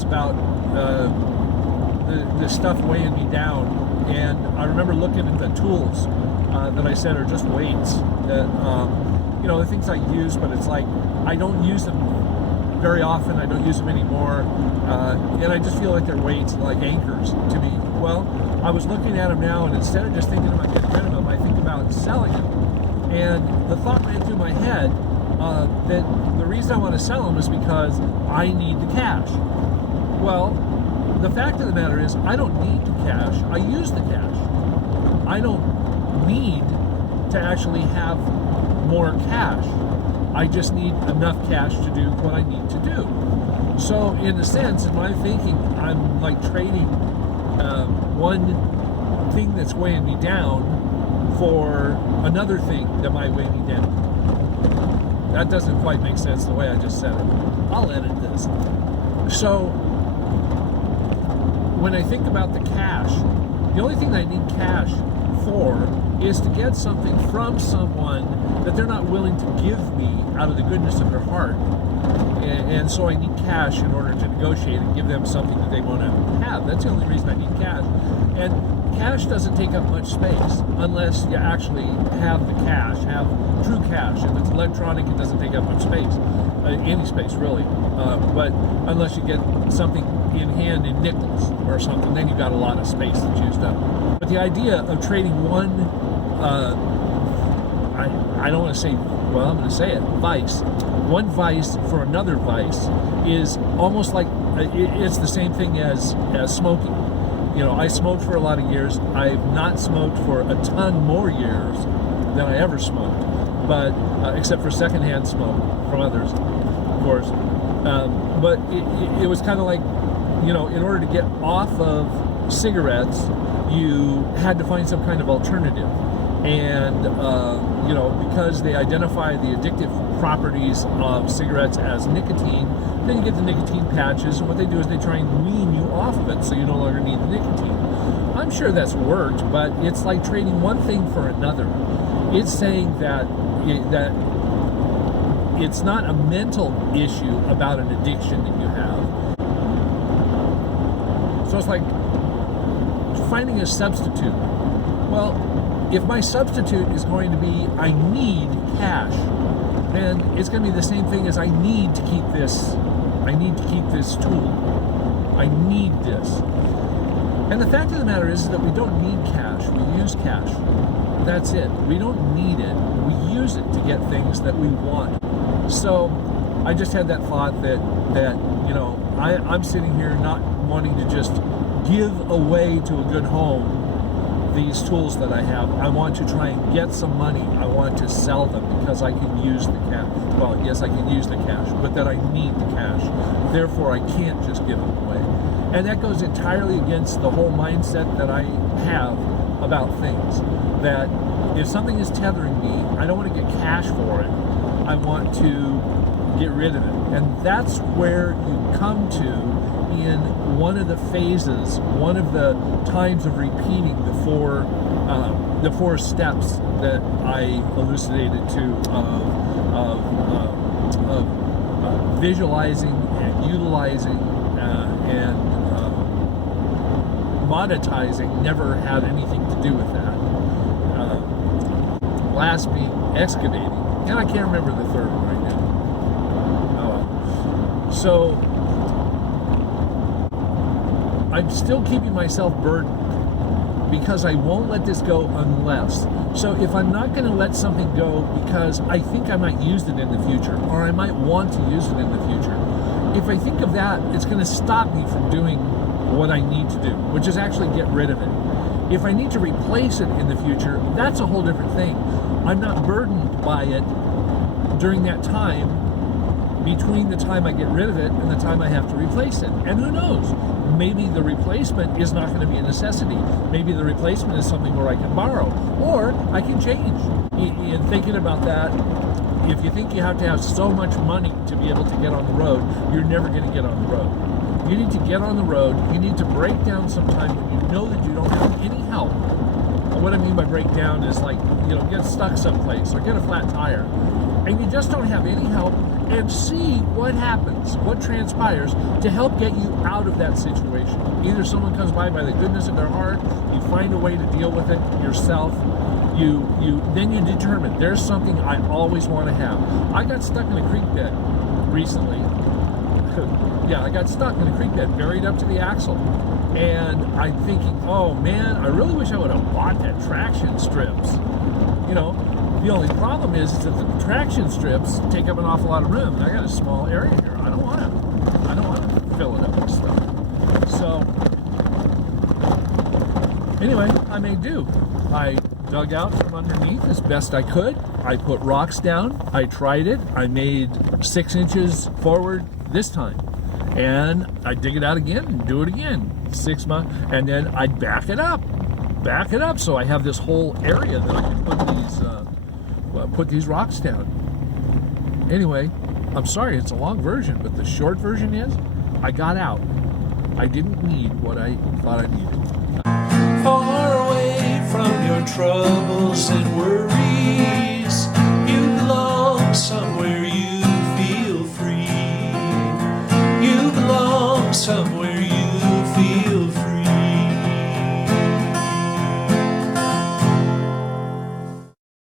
thoughts about the stuff weighing me down, and I remember looking at the tools that I said are just weights, that the things I use, but it's like I don't use them very often. I don't use them anymore, and I just feel like they're weights, like anchors to me. Well, I was looking at them now, and instead of just thinking about getting rid of them, I think about selling them. And the thought ran through my head that the reason I want to sell them is because I need the cash. Well, the fact of the matter is I don't need the cash. I use the cash. I don't need to actually have more cash. I just need enough cash to do what I need to do. So in a sense, in my thinking, I'm like trading one thing that's weighing me down for another thing that might weigh me down. That doesn't quite make sense the way I just said it. I'll edit this. So when I think about the cash, the only thing I need cash for is to get something from someone that they're not willing to give me out of the goodness of their heart. And so I need cash in order to negotiate and give them something that they want to have. That's the only reason I need cash. And cash doesn't take up much space unless you actually have the cash, have true cash. If it's electronic, it doesn't take up much space, any space really. But unless you get something in hand in nickels or something, then you've got a lot of space that's used up. But the idea of trading one, I don't want to say, well, I'm going to say it, vice. One vice for another vice is almost like, it's the same thing as smoking. I smoked for a lot of years. I've not smoked for a ton more years than I ever smoked, but except for secondhand smoke from others, of course. But it was kind of like, in order to get off of cigarettes, you had to find some kind of alternative. And, because they identify the addictive properties of cigarettes as nicotine, then you get the nicotine patches, and what they do is they try and wean you off of it so you no longer need the nicotine. I'm sure that's worked, but it's like trading one thing for another. It's saying that it's not a mental issue about an addiction that you have. So it's like finding a substitute. Well, if my substitute is going to be I need cash, then it's going to be the same thing as I need to keep this tool. I need this. And the fact of the matter is that we don't need cash. We use cash. That's it. We don't need it. We use it to get things that we want. So I just had that thought that I'm sitting here not wanting to just give away to a good home these tools that I have. I want to try and get some money. I want to sell them because I can use the cash. Well, yes, I can use the cash, but that I need the cash. Therefore, I can't just give them away. And that goes entirely against the whole mindset that I have about things. That if something is tethering me, I don't want to get cash for it. I want to get rid of it. And that's where you come to in one of the phases, one of the times of repeating the four steps that I elucidated to of visualizing and utilizing and monetizing never had anything to do with that. Last being excavating, and I can't remember the third one right now. So I'm still keeping myself burdened because I won't let this go unless. So if I'm not going to let something go because I think I might use it in the future, or I might want to use it in the future, if I think of that, it's going to stop me from doing what I need to do, which is actually get rid of it. If I need to replace it in the future, that's a whole different thing. I'm not burdened by it during that time between the time I get rid of it and the time I have to replace it. And who knows? Maybe the replacement is not going to be a necessity. Maybe the replacement is something where I can borrow, or I can change. In thinking about that, if you think you have to have so much money to be able to get on the road, you're never going to get on the road. You need to get on the road. You need to break down sometime when you know that you don't have any help. And what I mean by break down is like, get stuck someplace or get a flat tire. And you just don't have any help. and see what happens, what transpires to help get you out of that situation. Either someone comes by the goodness of their heart, you find a way to deal with it yourself, then you determine there's something I always want to have. I got stuck in a creek bed recently. Yeah, I got stuck in a creek bed, buried up to the axle. And I'm thinking, oh man, I really wish I would have bought that traction strips. You know, the only problem is that the traction strips take up an awful lot of room, and I got a small area here. I don't want to fill it up with stuff. So anyway, I made do. I dug out from underneath as best I could. I put rocks down. I tried it. I made 6 inches forward this time. And I dig it out again and do it again. 6 months. And then I'd back it up. So I have this whole area that I can put these rocks down. Anyway, I'm sorry, it's a long version, but the short version is I got out. I didn't need what I thought I needed. Far away from your troubles and worries, you belong somewhere you feel free. You belong somewhere